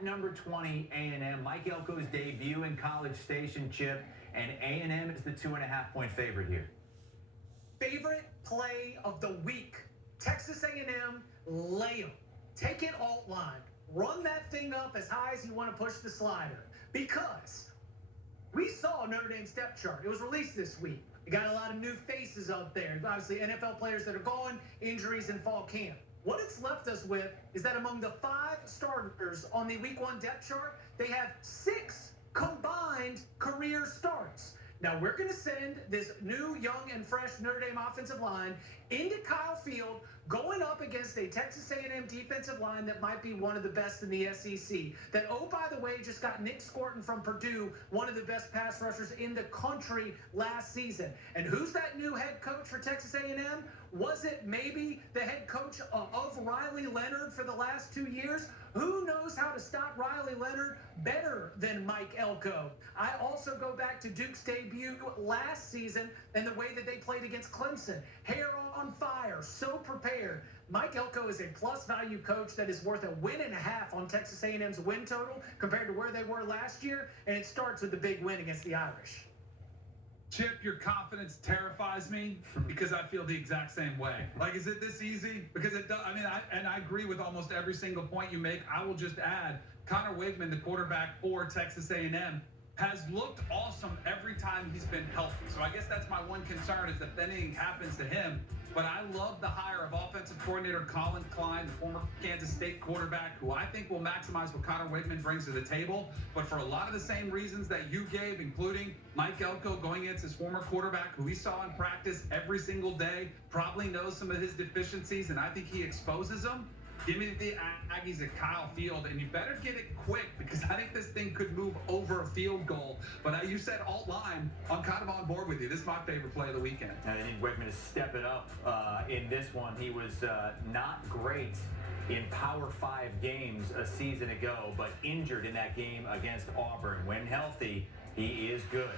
at number 20, A&M. Mike Elko's debut in College Station, Chip, and A&M is the 2.5-point favorite here. Favorite play of the week. Texas A&M, lay 'em. Take it alt line. Run that thing up as high as you want to push the slider. Because we saw Notre Dame's depth chart. It was released this week. You got a lot of new faces up there. Obviously, NFL players that are gone, injuries in fall camp. What it's left us with is that among the 5 starters on the week 1 depth chart, they have 6 combined career starts. Now we're going to send this new, young, and fresh Notre Dame offensive line into Kyle Field, going up against a Texas A&M defensive line that might be one of the best in the SEC. That, oh, by the way, just got Nick Scorton from Purdue, one of the best pass rushers in the country last season. And who's that new head coach for Texas A&M? Was it maybe the head coach of Riley Leonard for the last 2 years? Who knows how to stop Riley Leonard better than Mike Elko? I also go back to Duke's debut last season and the way that they played against Clemson. Hair on fire, so prepared. Mike Elko is a plus value coach that is worth a 1.5 on Texas A&M's win total compared to where they were last year, and it starts with the big win against the Irish. Chip, your confidence terrifies me because I feel the exact same way. Like, is it this easy? Because it does. I mean, I agree with almost every single point you make. I will just add, Connor Wigman, the quarterback for Texas A&M, has looked awesome every time he's been healthy. So I guess that's my one concern, is if anything happens to him. But I love the hire of offensive coordinator Colin Klein, the former Kansas State quarterback, who I think will maximize what Connor Wigman brings to the table. But for a lot of the same reasons that you gave, including Mike Elko going against his former quarterback, who we saw in practice every single day, probably knows some of his deficiencies, and I think he exposes them. Give me the Aggies at Kyle Field, and you better get it quick, because I think this thing could move over a field goal. But you said alt line, I'm kind of on board with you. This is my favorite play of the weekend. And I need Wigman to step it up in this one. He was not great in Power 5 games a season ago, but injured in that game against Auburn. When healthy, he is good.